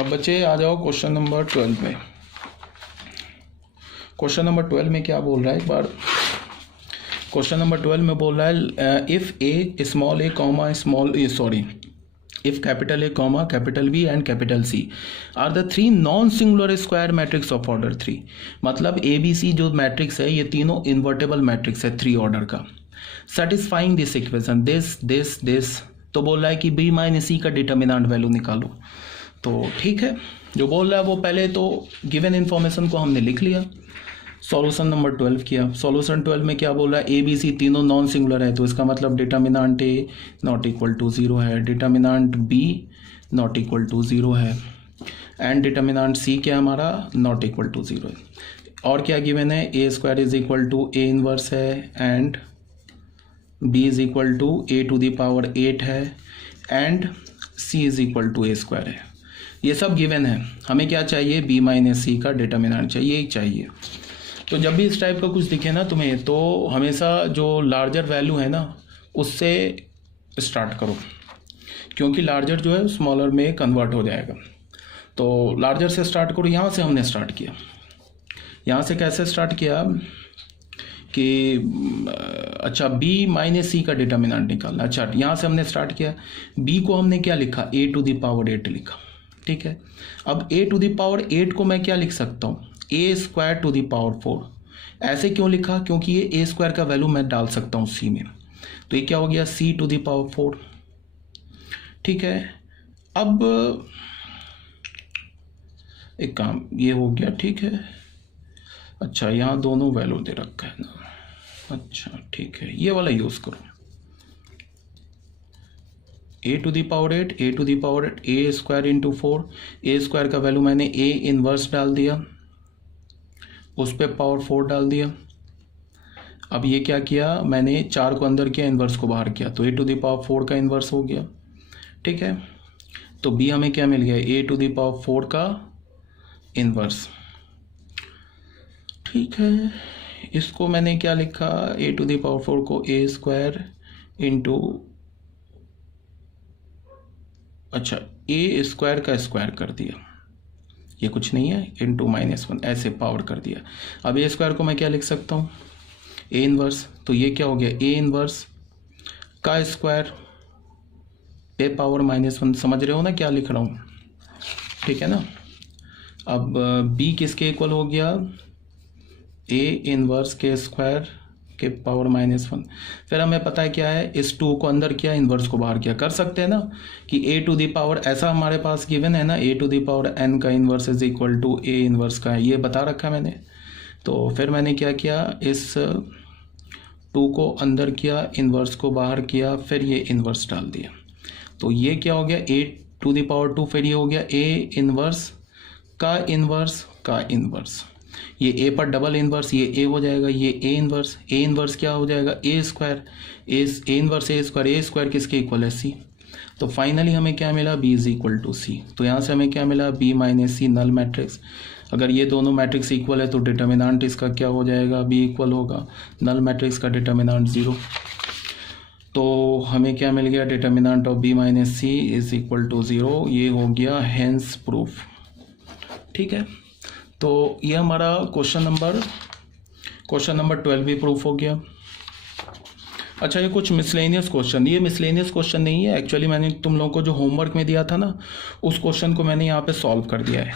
अब बच्चे आ जाओ क्वेश्चन नंबर 12 में। क्वेश्चन नंबर 12 में क्या बोल रहा है, एक बार क्वेश्चन नंबर 12 में बोल रहा है if A small A comma small A sorry if capital A comma capital B and capital C are the three non singular square matrix of order 3। मतलब ए बी सी जो matrix है ये तीनों invertible matrix है 3 order का। Satisfying this equation this तो बोल रहा है कि बी माइनस सी का डिटर्मिनेंट वैल्यू निकालो। तो ठीक है, जो बोल रहा है वो पहले तो गिवन इन्फॉर्मेशन को हमने लिख लिया, सॉल्यूशन नंबर 12 किया। सॉल्यूशन 12 में क्या बोल रहा है, ए बी सी तीनों नॉन सिंगुलर है तो इसका मतलब determinant A not equal to 0 है, determinant B not equal to 0 है एंड डिटर्मिनेंट सी क्या हमारा नॉट इक्वल टू 0 है। और क्या गिवन है, a square is equal to a inverse है and b is equal to a to the power 8 है and c is equal to a square है। ये सब गिवन है, हमें क्या चाहिए, बी माइनस सी का डिटर्मिनेंट चाहिए, यही चाहिए। तो जब भी इस टाइप का कुछ दिखे ना तुम्हें, तो हमेशा जो लार्जर वैल्यू है ना उससे स्टार्ट करो, क्योंकि लार्जर जो है स्मॉलर में कन्वर्ट हो जाएगा। तो लार्जर से स्टार्ट करो। यहाँ से हमने स्टार्ट किया, यहाँ से कैसे स्टार्ट किया कि अच्छा बी माइनस सी का डिटर्मिनेंट निकालना। अच्छा यहाँ से हमने स्टार्ट किया, बी को हमने क्या लिखा, ए टू द पावर 8 लिखा, ठीक है। अब ए टू द पावर 8 को मैं क्या लिख सकता हूँ, ए स्क्वायर टू द पावर 4। ऐसे क्यों लिखा, क्योंकि ये ए स्क्वायर का वैल्यू मैं डाल सकता हूँ सी में, तो ये क्या हो गया सी टू द पावर 4, ठीक है। अब एक काम ये हो गया, ठीक है। अच्छा यहाँ दोनों वैल्यू दे रखा है ना, अच्छा ठीक है, ये वाला यूज करो, a to the power 8 a to the power 8 a square into 4। A square का वैल्यू मैंने ए इनवर्स डाल दिया, उस पर पावर 4 डाल दिया। अब ये क्या किया मैंने, 4 को अंदर किया, इन्वर्स को बाहर किया, तो ए टू द पावर 4 का इन्वर्स हो गया, ठीक है। तो बी हमें क्या मिल गया, ए टू द पावर 4 का इन्वर्स, ठीक है। इसको मैंने क्या लिखा, ए टू द पावर 4 को ए स्क्वायर इंटू अच्छा ए स्क्वायर का स्क्वायर कर दिया, ये कुछ नहीं है, इंटू -1 ऐसे पावर कर दिया। अब ए स्क्वायर को मैं क्या लिख सकता हूँ, ए इनवर्स, तो ये क्या हो गया ए इनवर्स का स्क्वायर पे पावर -1। समझ रहे हो ना क्या लिख रहा हूँ, ठीक है ना। अब बी किसके इक्वल हो गया, ए इनवर्स के स्क्वायर के पावर -1। फिर हमें पता है क्या है, इस 2 को अंदर किया, इन्वर्स को बाहर किया। कर सकते हैं ना कि ए टू द पावर, ऐसा हमारे पास गिवन है ना, A to the power n का inverse is equal to A inverse का है, ये बता रखा है मैंने। तो फिर मैंने क्या किया, इस 2 को अंदर किया, इन्वर्स को बाहर किया, फिर ये इन्वर्स डाल दिया। तो ये क्या हो गया, ए टू द पावर 2, फिर ये हो गया ए इन्वर्स का इन्वर्स का इन्वर्स। ये ए पर डबल इन्वर्स, ये ए हो जाएगा, ये ए इन्वर्स क्या हो जाएगा, ए square, A inverse A square किसके इक्वल है, सी। तो फाइनली हमें क्या मिला, बी इज इक्वल टू सी। तो यहाँ से हमें क्या मिला, बी माइनस सी नल मैट्रिक्स। अगर ये दोनों मैट्रिक्स इक्वल है तो डिटर्मिनेंट इसका क्या हो जाएगा, बी इक्वल होगा नल मैट्रिक्स का डिटर्मिनेंट 0। तो हमें क्या मिल गया, determinant of B minus C is equal to 0। ये हो गया हेंस प्रूफ, ठीक है। तो ये हमारा क्वेश्चन नंबर 12 भी प्रूफ हो गया। अच्छा ये कुछ मिसलेनियस क्वेश्चन, ये मिसलेनियस क्वेश्चन नहीं है, एक्चुअली मैंने तुम लोगों को जो होमवर्क में दिया था ना उस क्वेश्चन को मैंने यहाँ पे सॉल्व कर दिया है।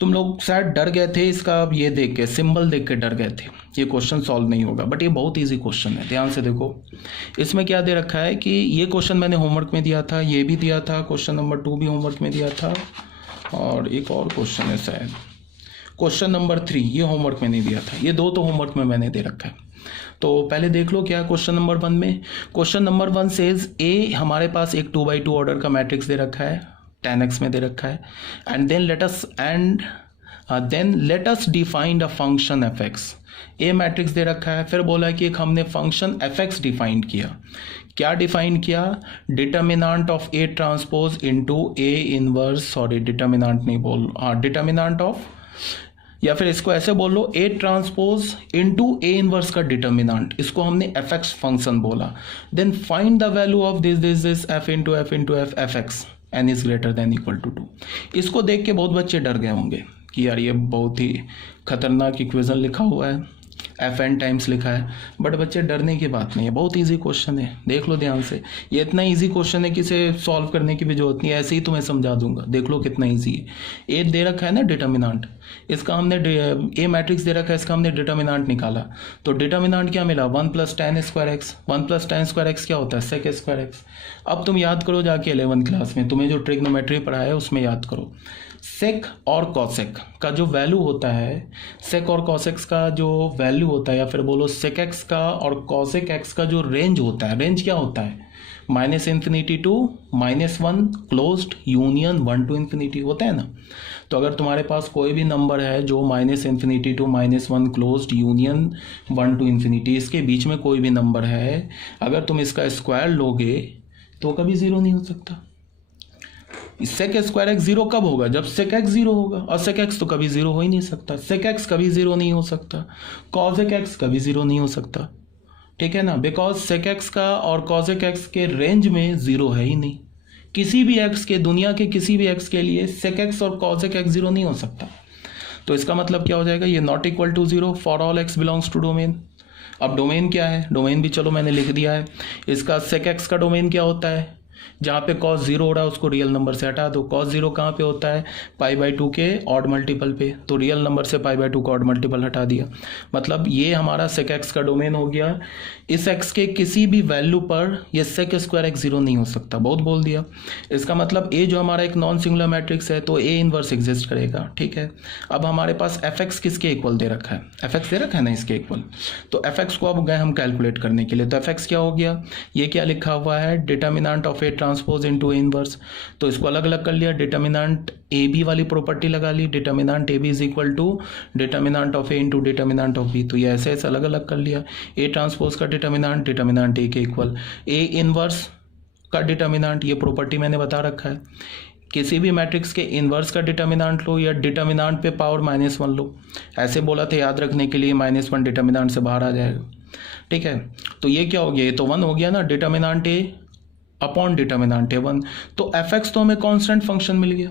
तुम लोग शायद डर गए थे इसका, अब ये देख के सिंबल देख के डर गए थे, ये क्वेश्चन सॉल्व नहीं होगा, बट ये बहुत ईजी क्वेश्चन है। ध्यान से देखो, इसमें क्या दे रखा है कि ये क्वेश्चन मैंने होमवर्क में दिया था, ये भी दिया था, क्वेश्चन नंबर 2 भी होमवर्क में दिया था, और एक और क्वेश्चन है शायद क्वेश्चन नंबर 3, ये होमवर्क में नहीं दिया था, ये 2 तो होमवर्क में मैंने दे रखा है। तो पहले देख लो क्या क्वेश्चन नंबर 1 में, क्वेश्चन नंबर 1 सेज ए, हमारे पास एक 2x2 ऑर्डर का मैट्रिक्स दे रखा है, 10x में दे रखा है, and then let us define a function fx। A matrix दे रखा है, फिर बोला कि एक हमने फंक्शन fx डिफाइन किया। क्या डिफाइन किया, determinant of a transpose into a inverse, sorry determinant नहीं बोल, हाँ डिटर्मिनेंट ऑफ, या फिर इसको ऐसे बोल लो a transpose into a inverse का डिटर्मिनेंट, इसको हमने fx फंक्शन बोला। Then find the value of this f into f f x. n is greater than equal to 2। इसको देख के बहुत बच्चे डर गए होंगे कि यार ये बहुत ही खतरनाक इक्वेशन लिखा हुआ है, fn टाइम्स लिखा है। बट बच्चे डरने की बात नहीं है, बहुत इजी क्वेश्चन है, देख लो ध्यान से। ये इतना इजी क्वेश्चन है कि इसे सॉल्व करने की भी जरूरत नहीं है, ऐसे ही तुम्हें समझा दूंगा, देख लो कितना इजी है। ए दे रखा है ना डिटर्मिनांट, इसका हमने ए मैट्रिक्स दे रखा है, इसका हमने डिटर्मिनांट निकाला। तो डिटर्मिनांट क्या मिला, 1 + tan square x. 1 + tan square x क्या होता है, सेक स्क्वायर एक्स। अब तुम याद करो जाके 11th क्लास में तुम्हें जो ट्रिग्नोमेट्री पढ़ाया है उसमें याद करो, सेक और कॉसेक का जो वैल्यू होता है, सेक और कॉसेक्स का जो वैल्यू होता है, या फिर बोलो सेक एक्स का और कॉसेक एक्स का जो रेंज होता है, रेंज क्या होता है, -∞ टू -1 क्लोज्ड यूनियन 1 to ∞ होता है ना। तो अगर तुम्हारे पास कोई भी नंबर है जो -∞ टू -1 क्लोज्ड यूनियन 1 to ∞, इसके बीच में कोई भी नंबर है, अगर तुम इसका स्क्वायर लोगे तो कभी जीरो नहीं हो सकता। सेक स्क्वायर एक्स जीरो कब होगा, जब सेक एक्स जीरो होगा, और सेक एक्स तो कभी जीरो हो ही नहीं सकता, सेक एक्स कभी जीरो नहीं हो सकता, कॉसेक एक्स कभी जीरो नहीं हो सकता, ठीक है ना, बिकॉज सेक एक्स का और कॉसेक एक्स के रेंज में जीरो है ही नहीं। किसी भी एक्स के, दुनिया के किसी भी एक्स के लिए सेक एक्स और कॉसेक एक्स जीरो नहीं हो सकता। तो इसका मतलब क्या हो जाएगा, ये not equal to zero for all x belongs to domain. अब डोमेन क्या है, डोमेन भी चलो मैंने लिख दिया है। इसका सेक एक्स का डोमेन क्या होता है, जहाँ पे cos 0 हो रहा है उसको रियल नंबर से हटा दो। cos 0 कहाँ पे होता है, π/2 के ऑड मल्टीपल पे, तो रियल नंबर से π/2 का ऑड मल्टीपल हटा दिया। मतलब ये हमारा सेक एक्स का डोमेन हो गया। इस एक्स के किसी भी वैल्यू पर ये सेक स्क्वायर एक्स जीरो नहीं हो सकता, बहुत बोल दिया। इसका मतलब ए जो हमारा एक नॉन सिंगुलर मैट्रिक्स है तो ए इनवर्स एग्जिस्ट करेगा, ठीक है। अब हमारे पास एफ एक्स किसके इक्वल दे रखा है, एफ एक्स दे रखा है ना इसके इक्वल, तो एफ एक्स को अब गए हम कैलकुलेट करने के लिए। तो एफ एक्स क्या हो गया, ये क्या लिखा हुआ है, determinant of a transpose into a inverse. तो इसको अलग अलग कर लिया, डिटर्मिनेंट ए बी वाली प्रॉपर्टी लगा ली, determinant a b is equal to determinant of a into determinant of b. तो ये ऐसे ऐसे अलग अलग कर लिया। ए ट्रांसपोज का डिटर्मिनेंट डिटर्मिनेंट ए के इक्वल, ए इनवर्स का डिटर्मिनेंट, ये प्रॉपर्टी मैंने बता रखा है। किसी भी मैट्रिक्स के इनवर्स का डिटर्मिनेंट लो या डिटर्मिनेंट पे पावर -1 लो, ऐसे बोला था याद रखने के लिए, -1 डिटर्मिनेंट से बाहर आ जाएगा, ठीक है। तो ये क्या हो गया, ये तो 1 हो गया ना, डिटर्मिनेंट ए अपॉन डिटर्मिनेंट ए 1। तो एफ एक्स तो हमें कांस्टेंट फंक्शन मिल गया।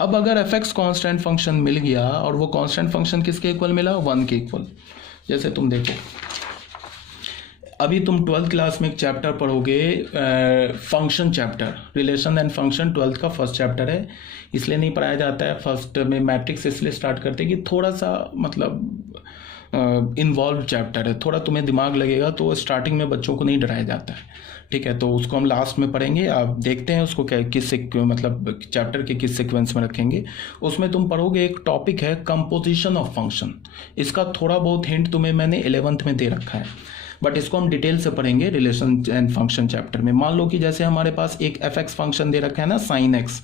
अब अगर एफ एक्स कांस्टेंट फंक्शन मिल गया और वो कांस्टेंट फंक्शन किसके इक्वल मिला, 1 के इक्वल। जैसे तुम देखो अभी तुम 12th क्लास में एक चैप्टर पढ़ोगे, function chapter, relation and function 12th का फर्स्ट चैप्टर है, इसलिए नहीं पढ़ाया जाता है फर्स्ट में मैट्रिक्स, इसलिए स्टार्ट करते कि थोड़ा सा मतलब इन्वॉल्व चैप्टर है, थोड़ा तुम्हें दिमाग लगेगा, तो स्टार्टिंग में बच्चों को नहीं डराया जाता है, ठीक है। तो उसको हम लास्ट में पढ़ेंगे, आप देखते हैं उसको क्या किस मतलब चैप्टर के किस सीक्वेंस में रखेंगे। उसमें तुम पढ़ोगे एक टॉपिक है कंपोजिशन ऑफ फंक्शन, इसका थोड़ा बहुत हिंट तुम्हें मैंने 11th में दे रखा है, बट इसको हम डिटेल से पढ़ेंगे रिलेशन एंड फंक्शन चैप्टर में। मान लो कि जैसे हमारे पास एक एफ एक्स फंक्शन दे रखा है ना साइन एक्स,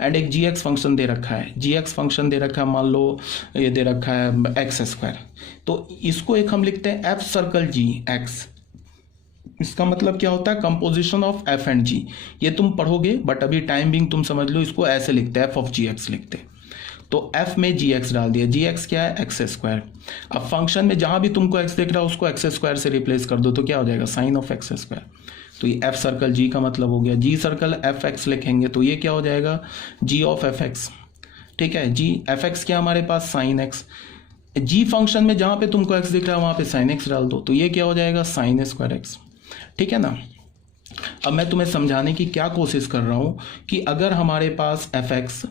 एंड एक जी एक्स फंक्शन दे रखा है, जी एक्स फंक्शन दे रखा है, मान लो ये दे रखा है एक्स स्क्वायर, तो इसको एक हम लिखते हैं एफ सर्कल जी एक्स। इसका मतलब क्या होता है, कंपोजिशन ऑफ एफ एंड जी। ये तुम पढ़ोगे, बट अभी टाइम बिंग तुम समझ लो, इसको ऐसे लिखते हैं, एफ ऑफ जी एक्स लिखते हैं। तो f में जी एक्स डाल दिया, जी एक्स क्या है, एक्स स्क्वायर। अब फंक्शन में जहां भी तुमको x दिख रहा है उसको एक्स स्क्वायर से रिप्लेस कर दो, तो क्या हो जाएगा, साइन ऑफ एक्स स्क्वायर। तो ये f सर्कल g का मतलब हो गया, g सर्कल एफ एक्स लिखेंगे तो ये क्या हो जाएगा, g ऑफ एफ एक्स, ठीक है। g एफ एक्स क्या हमारे पास, साइन एक्स। g फंक्शन में जहां पे तुमको x दिख रहा है वहां पे साइन एक्स डाल दो, तो ये क्या हो जाएगा, साइन स्क्वायर एक्स, ठीक है ना। अब मैं तुम्हें समझाने की क्या कोशिश कर रहा हूं कि अगर हमारे पास एफ एक्स